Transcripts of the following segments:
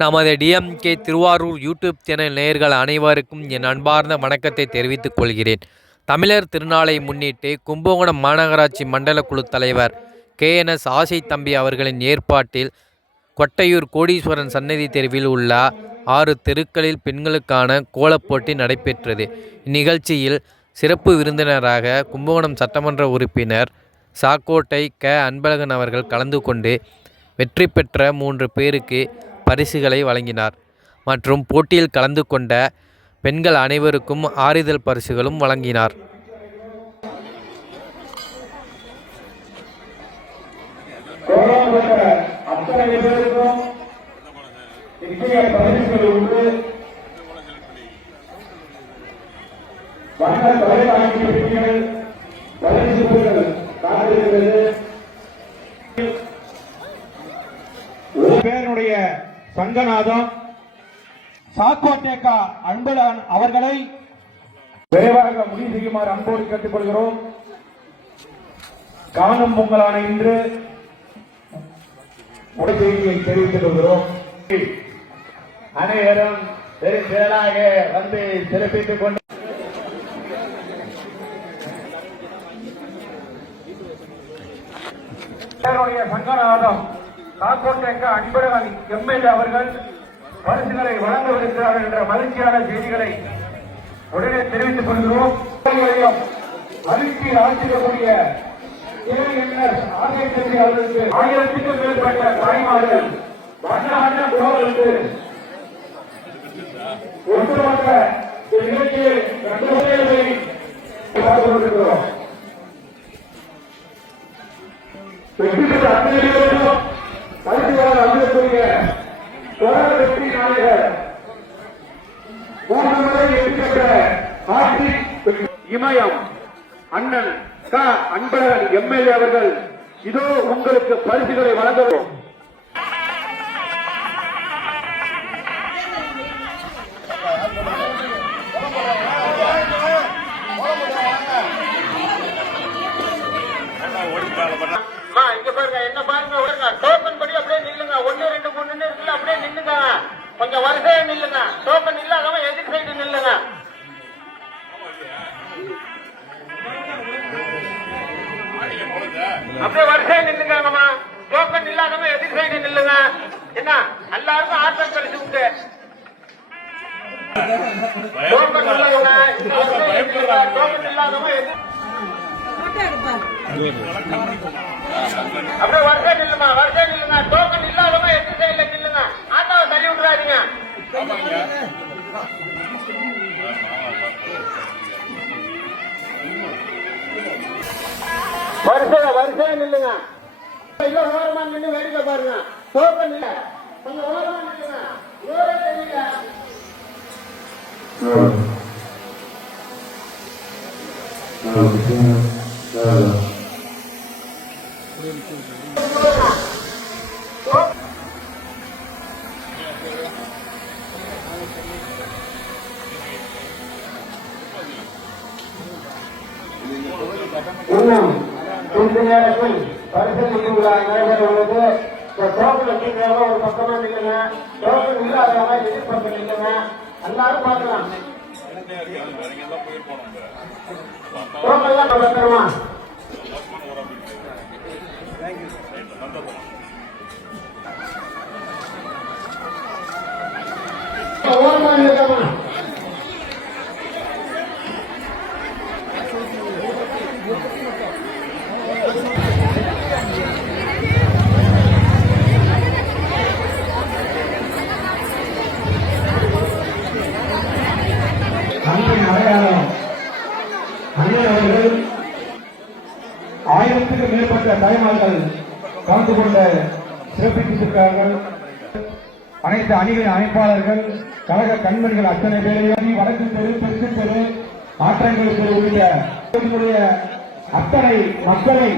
நமது DMK Thiruvarur YouTube channel நேயர்கள் அனைவருக்கும் என் அன்பார்ந்த வணக்கத்தை தெரிவித்துக் கொள்கிறேன். தமிழர் திருநாளை முன்னிட்டு கும்பகோணம் மாநகராட்சி மண்டல குழு தலைவர் கே. எனஸ் ஆசை தம்பி அவர்களின் ஏற்பாட்டில் கொட்டையூர் கோடீஸ்வரன் சன்னதி தெருவில் உள்ள ஆறு தெருக்களில் பெண்களுக்கான கோலப்போட்டி நடைபெற்றது. இந்நிகழ்ச்சியில் சிறப்பு விருந்தினராக கும்பகோணம் சட்டமன்ற உறுப்பினர் சாக்கோட்டை க. அன்பழகன் அவர்கள் கலந்து கொண்டு வெற்றி பெற்ற மூன்று பேருக்கு பரிசுகளை வழங்கினார். மற்றும் போட்டியில் கலந்து கொண்ட பெண்கள் அனைவருக்கும் ஆறுதல் பரிசுகளும் வழங்கினார் கோலாபுர அத்தனை பேருக்கும் நிச்சய பரிசுகள் உண்டு வண்ண தொலைக்காட்சி பெட்டிகள் பரிசுகள் காத்திருக்கிறது ஒரு பேருடைய சங்கநாதம் சாக்கோட்டேக்கா அன்பழகன் அவர்களை விரைவாக முடிவு செய்யுமாறு அன்போடு கேட்டுக்கொள்கிறோம். காணும் பொங்கலான இன்று உடற்செய்தியை தெரிவித்துக் கொள்கிறோம். அனைவரும் பெருந்திரளாக வந்து சிறப்பித்துக் கொண்டு சங்கநாதம். காக்கோட்டேக்க அன்பழகன் எம்எல்ஏ அவர்கள் பரிசுகளை வழங்கவிருக்கிறார்கள் என்ற மகிழ்ச்சியான செய்திகளை உடனே தெரிவித்துக் கொள்கிறோம். மகிழ்ச்சியில் ஆற்றிடக்கூடிய அவர்களுக்கு ஆயிரத்துக்கும் மேற்பட்ட தாய்மார்கள் வண்ண உணவுகளுக்கு ஒட்டுமொத்த நிகழ்ச்சியை பார்த்துக் கொண்டிருக்கிறோம் வெற்றி பெற்ற தொடர் வெற்றி நாயகர் மூன்று முறை வெற்றி பெற்ற ஆட்சி இமயம் அண்ணன் க. அன்பழகன் எம்எல்ஏ அவர்கள் இதோ உங்களுக்கு பரிசுகளை வழங்கவும். என்ன பாருங்க என்ன பாருங்க வரிசையா நில்லுங்க டோக்கன் இல்லாதவன் எதிர் சைடு நில்லுங்க அப்படியே வரிசையா நில்லுங்கம்மா டோக்கன் இல்லாதவன் எதிர் சைடு நில்லுங்க என்ன? எல்லாருக்கும் ஆட்டம் கழிச்சு உண்டு. டோக்கன் இல்லாதவன் டோக்கன் இல்லாதவன் எதிர் அப்படியே வரிசை நில்லுமா வரிசை இன்னும் சிறிது நேரத்தில் பரிசீலிக்கும் நடைபெற உள்ளது இந்த டோக்கன் வச்சிருக்கிறவங்க ஒரு பக்கமா நில்லுங்க டோக்கன் இல்லாதவங்க எதிர்பக்கம் நில்லுங்க எல்லாரும் பார்க்கலாம். டோக்கன் கலந்து கொண்ட சிறப்பித்திருக்கிறார்கள். அனைத்து அணிகளின் அமைப்பாளர்கள் கழக கண்மணிகள் அத்தனை பேரையும் வடக்கு தெரு தெற்கு தெரு ஆற்றங்கள் தெரு உள்ளிட்ட அத்தனை மக்களை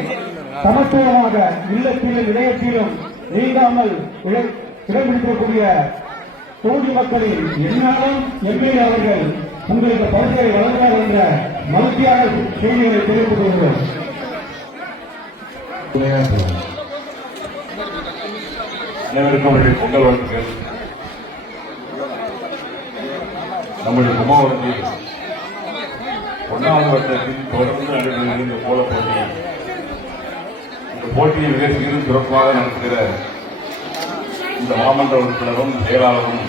சமத்துவமாக இல்லத்திலும் இணையத்திலும் நீங்காமல் இட- இடம்பிடிக்கக்கூடிய தொகுதி மக்களின் என்னாலும் எம்எல்ஏ அவர்கள் உங்களுக்கு பகுதியை வழங்குவார் என்ற மகிழ்ச்சியான செய்திகளை தெரிவித்துக் கொள்கிறோம். அனைவருக்கும் என்னுடைய பொங்கல் வாழ்த்துக்கள். நம்முடைய குமாவட்டி ஒன்றாவது வட்டத்தில் தொடர்ந்து நடைபெறுகிற இந்த கோல போட்டி. இந்த போட்டியை மிக சிறு சிறப்பாக நடத்துகிற இந்த மாமன்ற உறுப்பினரும் செயலாளரும்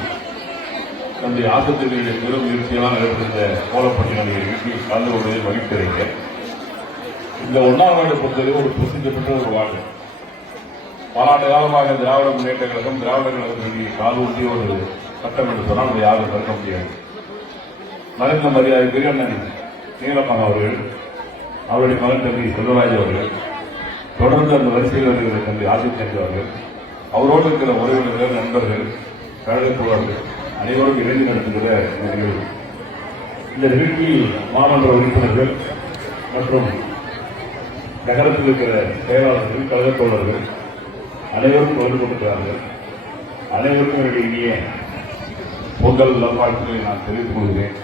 தன்னுடைய ஆக்கத்திற்கு பெரும் முயற்சியெல்லாம் நடைபெற்ற கோலப்பட்டி நடிகர் வீட்டில் கலந்து கொள்வதை மகிழ்ச்சி இந்த ஒன்றாம் வார்டு பொறுத்தவரை ஒரு பிரசித்தி பெற்ற ஒரு வார்டு. பல ஆண்டு காலமாக திராவிட முன்னேற்ற கழகம் திராவிட கழகத்தினுடைய கால் ஊட்டிய ஒரு சட்டம் என்று சொன்னால் அதை யாரும் தடுக்க முடியாது. நரேந்திர மரியாதைக்குரிய அண்ணன் நீலப்பன் அவர்கள் அவருடைய மகன் தம்பி செல்வராஜ் அவர்கள் தொடர்ந்து அந்த வரிசையில் வருகிற தம்பி ஆதித்யன் அவர்கள் அவரோடு இருக்கிற உறவினர்கள் நண்பர்கள் கழக தோழர்கள் அனைவரும் இணைந்து நடத்துகிற இந்த நிகழ்வு. இந்த நிகழ்ச்சி மாமன்ற உறுப்பினர்கள் மற்றும் நகரத்தில் இருக்கிற செயலாளர்கள் கழக தோழர்கள் அனைவரும் கலந்து கொண்டிருக்கிறார்கள் அனைவருக்கும் என்னுடைய இனிய பொங்கல் நல்வாழ்த்துக்களை நான் தெரிவித்துக் கொள்கிறேன்.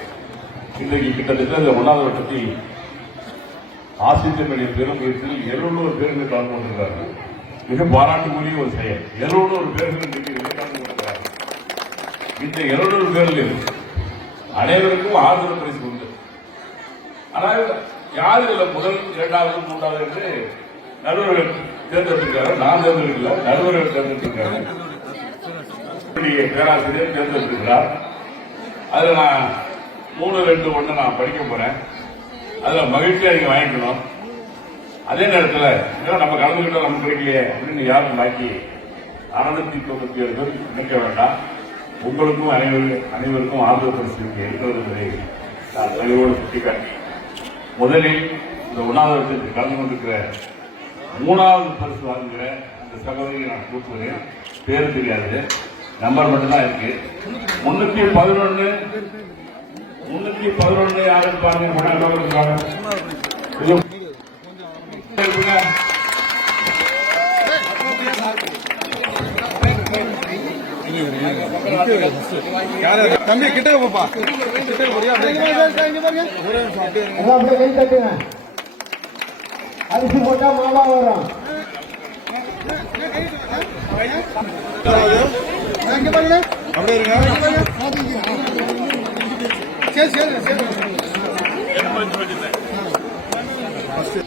இன்றைக்கு கிட்டத்தட்ட இந்த ஒன்றாவது வட்டத்தில் ஆசிரியர்களுடைய பெரும் முயற்சியில் எழுநூறு பேர்கள் கலந்து கொண்டிருக்கிறார்கள். மிக பாராட்டுக்குரிய ஒரு செயல். எழுநூறு பேர்கள் இன்றைக்கு கலந்து கொண்டிருக்கிறார்கள். இந்த எழுநூறு பேரில் அனைவருக்கும் ஆறுதல் பரிசு உண்டு. ஆனால் யார் இதில் முதல் இரண்டாவது மூன்றாவது என்று நடுவர்கள் தேர்ந்தெடுத்திருக்காரு நான் தேர்ந்தெடுக்கல நடுவர்கள் தேர்ந்தெடுத்திருக்காரு பேராசிரியர் தேர்ந்தெடுத்திருக்கிறார் அதுல நான் மூணு ரெண்டு ஒண்ணு நான் படிக்க போறேன். அதுல மகிழ்ச்சியா நீங்க வாங்கிக்கணும். அதே நேரத்தில் நம்ம கலந்துகிட்ட நம்ம கிடைக்கலையே அப்படின்னு யாரும் பாக்கி அறுநூத்தி தொண்ணூத்தி ஏழு பேர் நினைக்க வேண்டாம். உங்களுக்கும் அனைவரும் அனைவருக்கும் ஆதரவு பரிசு இருக்கிறது நான் தெளிவோடு சுட்டிக்காட்டி முதலில் இந்த உண்ணாவிரதத்தில் கலந்து கொண்டிருக்கிற மூணாவது பரிசு வாங்குகிற அந்த சகோதரியை நான் கூப்பிடுறேன். பேர் தெரியாது. நம்பர் மட்டும்தான் இருக்கு. முன்னூத்தி பதினொன்னு முன்னூத்தி பதினொன்னு யாருன்னு பாருங்க. தம்பி கிட்ட போப்பா. கிட்ட போறியா? அப்படியே ஒரே நிமிஷம் அப்படியே இருங்க. அதான் அப்படியே கை தட்டுங்க அரிசி போட்டா மாவா வரும்.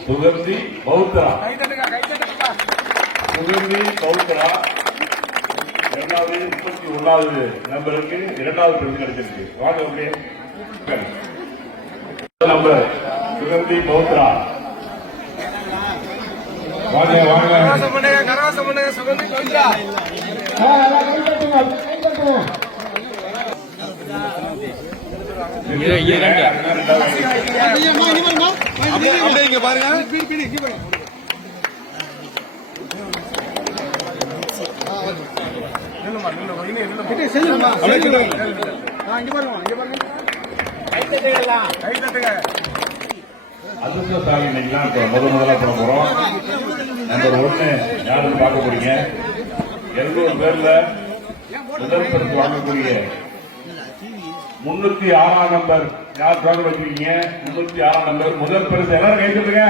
சுகந்தி பௌத்ரா. சுகந்தி பௌத்ரா. இரண்டாவது முப்பத்தி ஒன்னாவது நம்பருக்கு இரண்டாவது பரிசு கிடைச்சிருக்கு. வாங்க நம்பர் சுகந்தி பௌத்ரா. கரவாசம் பண்ணுங்க கரவாசம் பண்ணுங்க சுகந்தி தட்டுங்க அப்படியே இங்க இங்க பாருங்க. கை தட்டுங்க அதிர்ஷ்டசாலி இன்னைக்குலாம் இப்ப முத முதல்ல பண்ண போறோம். நம்பர் ஒண்ணு யாருன்னு பார்க்க போறீங்க? இருநூறு பேர்ல முதல் பரிசு வாங்கக்கூடிய முன்னூத்தி ஆறாம் நம்பர். யார் பார்க்க வச்சிருக்கீங்க? முன்னூத்தி ஆறாம் நம்பர். முதல் பரிசு எல்லாரும் கை சொல்லுங்க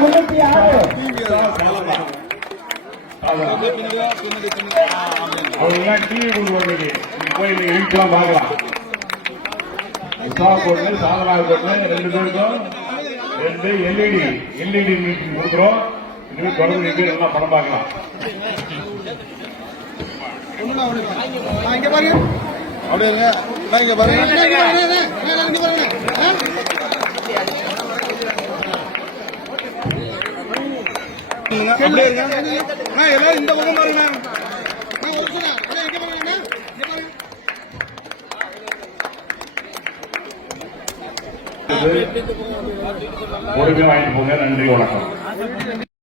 முன்னூத்தி ஆறு. அவங்க டிவி போய் நீங்க வீட்டுலாம் பார்க்கலாம். உஷா போட்டு சாதனா போட்டு ரெண்டு பேருக்கும் ரெண்டு எல்இடி எல்இடி மீட்டிங் கொடுக்குறோம். இன்னும் தொடர்ந்து நீங்க நல்லா படம் பார்க்கலாம். அப்படியே இருங்க. நான் இங்க பாருங்க? அப்படியே இருங்க. எல்லாரும் இந்த பக்கம் பாருங்க. பொறுமையா வாங்கிட்டு போங்க. நன்றி வணக்கம்.